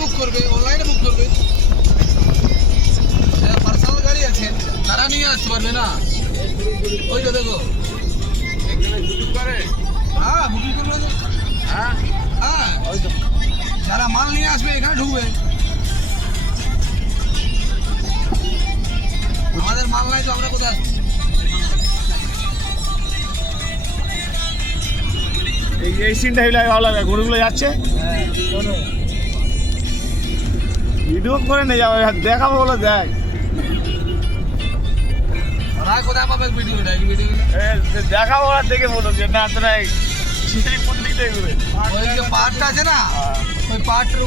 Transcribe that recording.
বুক করবে, অনলাইনে বুক করবে, পার্সোনাল গাড়ি আছে, তারা নিয়ে আসতে পারবে না। ওই তো দেখো, হ্যাঁ বুকিং করবে, হ্যাঁ হ্যাঁ, যারা মাল নিয়ে আসবে এখানে ঢুকবে। আমাদের মাল নাই তো আমরা কোথায় আসবো? এই সিনটা হইলে ভালো লাগে, গরুগুলো যাচ্ছে ভিডিও করে নিয়ে যাবে, দেখাবো বলে দেখ ওরা কোথায় পাবে ভিডিওটা? এই ভিডিও দেখাবো ওরা দেখে বলো যে না তোরা এই কোন দিক থেকে ঘুরে ওই যে পাহাড়টা আছে না, ওই পাহাড়টার